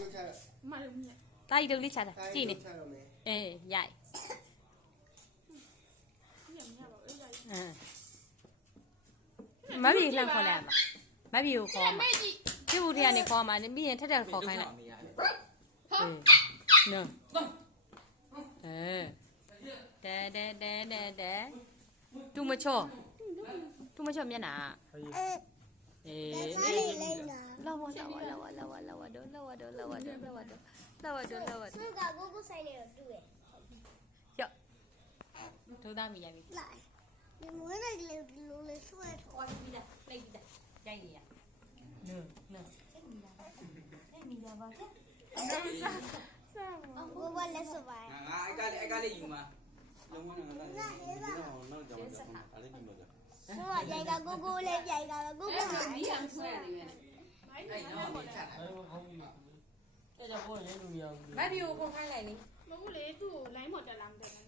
တို့ချမလို့မြတ်တာကြီးတို့လေးချတာကြည့်နေအေးရိုက်မပြေလှမ်းခေါ်လိုက်မပြေကိုခေါ်မှာပြဘူးထဲကနေခေါ်မှာပြီးရင်ထက်ထက်ခေါ်ခိုင်းလိုက်နော်တဲတူမချောမျက်နှာအေးလောက်တော့ဆုကကိုကိုဆိုင်နေတော့တူရဲ့ရော့ဒုသားမိရိုက်ပြီလိုက်ဒီမွေးလိုက်လေဆွဲထော်ပြီးလားလိုက်ပြီးလားရိုက်နေရနော်မိလာပါဘောဘာလက်စပါငါအိုက်ကလေးယူမှာလုံးဝငါလည်းနောက်ကြောင်အားလေးပြီးတော့ဆိုတော့ရိုက်ကကိုကိုလေးရိုက်ကကိုကိုကြီးအောင်ဆွဲရတယ်အဲ့တော့မချတာအဲ့ကြောင့်ဘောရဲလူရအောင်မက်ဘီကိုခေါ်ခိုင်းလိုက်လေမဟုတ်လေသူ့ကိုလိုင်းမော်တက်လာမတက်ဘူး